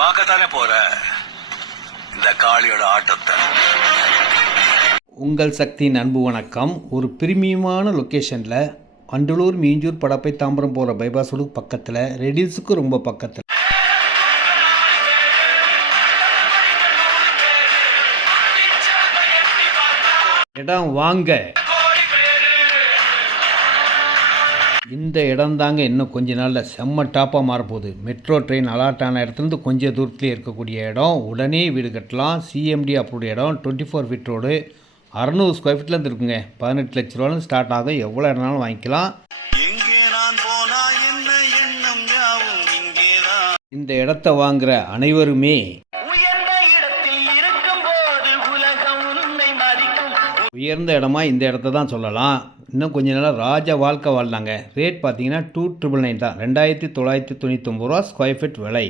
பார்க்கத்தானே போற இந்த காளியோட ஆட்டத்தை. உங்கள் சக்தியின் அன்பு வணக்கம். ஒரு பிரீமியமான லொக்கேஷனில் வண்டலூர் மீஞ்சூர் படப்பை தாம்பரம் போகிற பைபாஸ் ரோடு பக்கத்தில், ரெடில்ஸுக்கு ரொம்ப பக்கத்தில் இடம் வாங்க. இந்த இடம் தாங்க இன்னும் கொஞ்ச நாளில் செம்ம டாப்பாக மாறப்போகுது. மெட்ரோ ட்ரெயின் அலாட் ஆன இடத்துலேருந்து கொஞ்சம் தூரத்துலேயே இருக்கக்கூடிய இடம். உடனே வீடு கட்டலாம். சிஎம்டி அப்ரூவ்ட் இடம். 24 ஃபீட் ரோடு. 600 ஸ்கொயர் ஃபீட்லேருந்து இருக்குங்க. 18 லட்ச ரூபாலும் ஸ்டார்ட் ஆகும். எவ்வளோ இடம்னாலும் வாங்கிக்கலாம். இந்த இடத்த வாங்குகிற அனைவருமே உயர்ந்த இடமா இந்த இடத்த தான் சொல்லலாம். இன்னும் கொஞ்ச நாள் ராஜா வாழ்க்கை வாழ்ந்தாங்க. ரேட் பார்த்தீங்கன்னா 2,999 தான். 2,999 ரூபா ஸ்கொயர் ஃபீட் விலை.